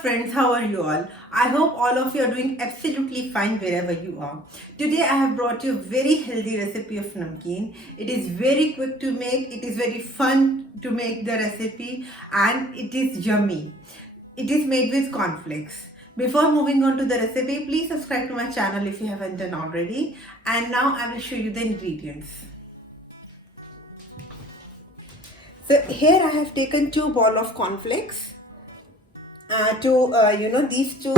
friends, how are you all? I hope all of you are doing absolutely fine wherever you are. Today I have brought you a very healthy recipe of namkeen. It is very quick to make, it is very fun to make the recipe, and it is yummy. It is made with cornflakes. Before moving on to the recipe, please subscribe to my channel if you haven't done already. And now I will show you the ingredients. So here I have taken 2 balls of cornflakes. These two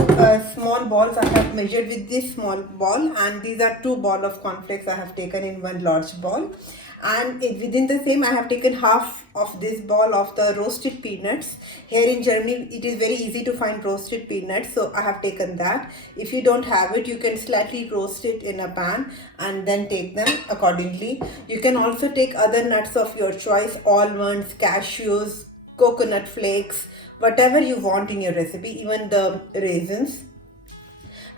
small balls I have measured with this small ball, and these are 2 balls of cornflakes I have taken in one large ball. And within the same I have taken half of this ball of the roasted peanuts. Here in Germany it is very easy to find roasted peanuts, so I have taken that. If you don't have it, you can slightly roast it in a pan and then take them accordingly. You can also take other nuts of your choice, almonds, cashews, coconut flakes, whatever you want in your recipe, even the raisins.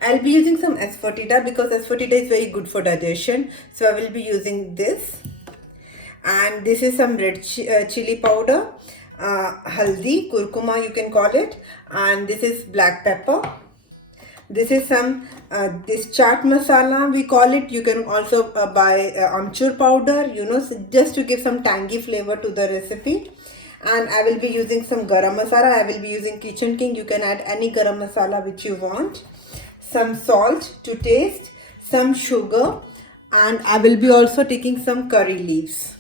I'll be using some asafoetida because asafoetida is very good for digestion, so I will be using this. And this is some red chili powder, haldi, kurkuma you can call it, and this is black pepper. This is some this chaat masala we call it. You can also buy amchur powder, just to give some tangy flavor to the recipe. And I will be using some garam masala. I will be using Kitchen King. You can add any garam masala which you want. Some salt to taste, some sugar, and I will be also taking some curry leaves.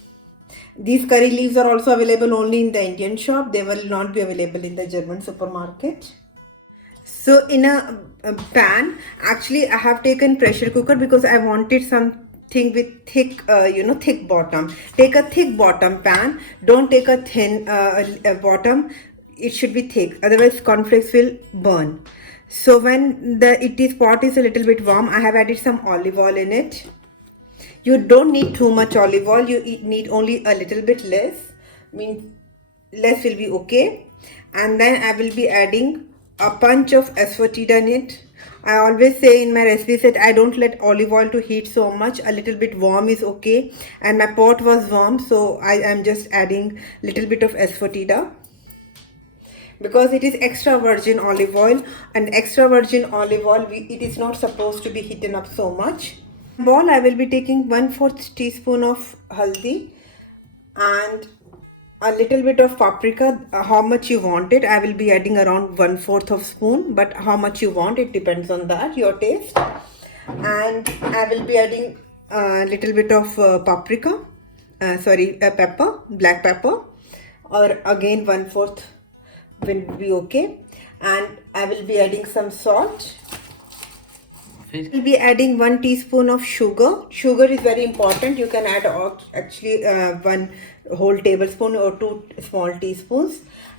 These curry leaves are also available only in the Indian shop. They will not be available in the German supermarket. So in a pan, actually I have taken pressure cooker because I wanted something with thick, thick bottom. Take a thick bottom pan. Don't take a thin bottom. It should be thick. Otherwise, cornflakes will burn. So when the pot is a little bit warm, I have added some olive oil in it. You don't need too much olive oil. You need only a little bit less. Less will be okay. And then I will be adding a punch of asafoetida in it. I always say in my recipe that I don't let olive oil to heat so much. A little bit warm is okay. And my pot was warm, so I am just adding a little bit of asafoetida. Because it is extra virgin olive oil, and extra virgin olive oil, it is not supposed to be heated up so much. Ball, I will be taking 1/4 teaspoon of haldi and a little bit of paprika. How much you want it, I will be adding around 1/4 of spoon, but how much you want, it depends on that, your taste. And I will be adding a little bit of pepper, black pepper, or again 1/4 will be okay. And I will be adding some salt. I will be adding 1 teaspoon of sugar. Sugar is very important. You can add actually 1 whole tablespoon or 2 small teaspoons.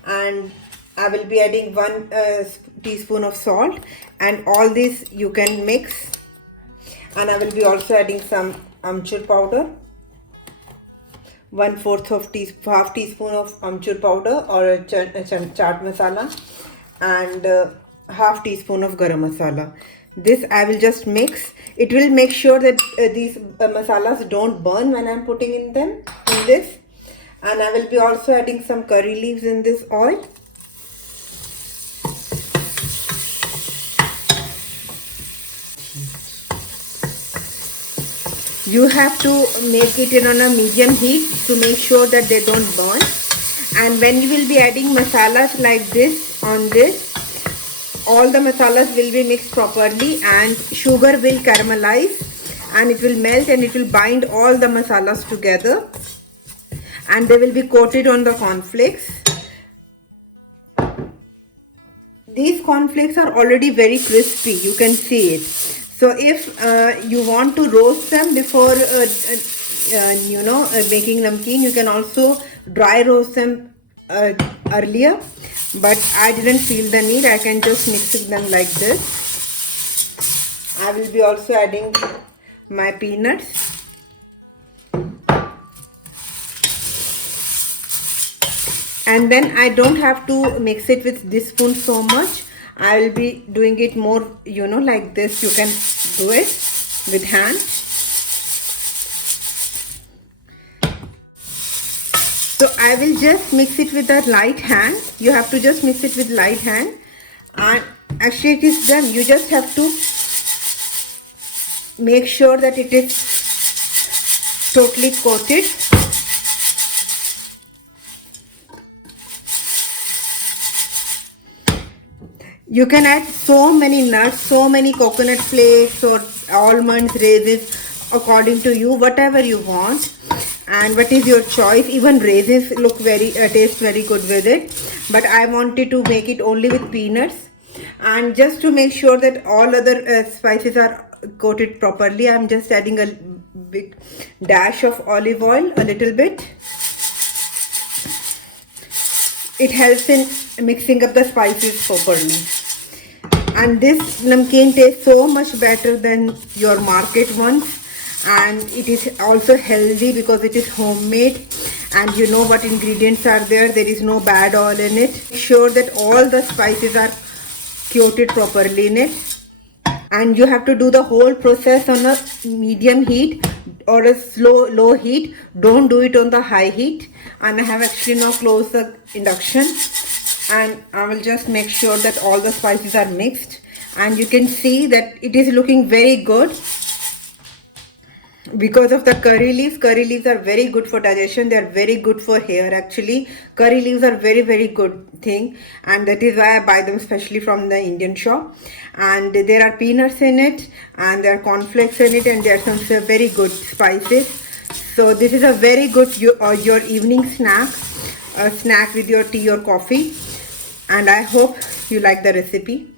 And I will be adding 1 teaspoon of salt. And all this you can mix. And I will be also adding some amchur powder. 1/4 of half teaspoon of amchur powder or chaat masala, and half teaspoon of garam masala. This I will just mix. It will make sure that these masalas don't burn when I'm putting in this. And I will be also adding some curry leaves in this oil. You have to make it on a medium heat to make sure that they don't burn. And when you will be adding masalas like this on this, all the masalas will be mixed properly and sugar will caramelize and it will melt and it will bind all the masalas together, and they will be coated on the cornflakes. These cornflakes are already very crispy, you can see it. So if you want to roast them before making namkeen, you can also dry roast them earlier, but I didn't feel the need. I can just mix them like this. I will be also adding my peanuts. And then I don't have to mix it with this spoon so much. I will be doing it more, like this. You can do it with hand. So I will just mix it with a light hand. You have to just mix it with light hand. And actually it is done. You just have to make sure that it is totally coated. You can add so many nuts, so many coconut flakes or almonds, raisins, according to you, whatever you want and what is your choice. Even raisins look taste very good with it, but I wanted to make it only with peanuts. And just to make sure that all other spices are coated properly, I'm just adding a big dash of olive oil, a little bit. It helps in mixing up the spices properly. And this namkeen tastes so much better than your market ones, and it is also healthy because it is homemade and you know what ingredients are there. There is no bad oil in it. Make sure that all the spices are coated properly in it, and you have to do the whole process on a medium heat or a low heat. Don't do it on the high heat. And I have actually now closed the induction, and I will just make sure that all the spices are mixed, and you can see that it is looking very good because of the curry leaves. Curry leaves are very good for digestion. They are very good for hair. Actually, curry leaves are very good thing, and that is why I buy them especially from the Indian shop. And there are peanuts in it, and there are cornflakes in it, and there are some very good spices. So this is a very good your evening snack, a snack with your tea or coffee. And I hope you like the recipe.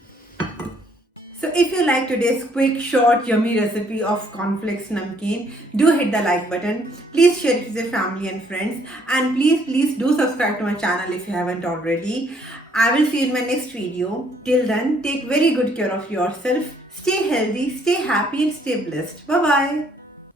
So if you like today's quick, short, yummy recipe of cornflakes namkeen, do hit the like button. Please share it with your family and friends. And please do subscribe to my channel if you haven't already. I will see you in my next video. Till then, take very good care of yourself. Stay healthy, stay happy and stay blessed. Bye-bye.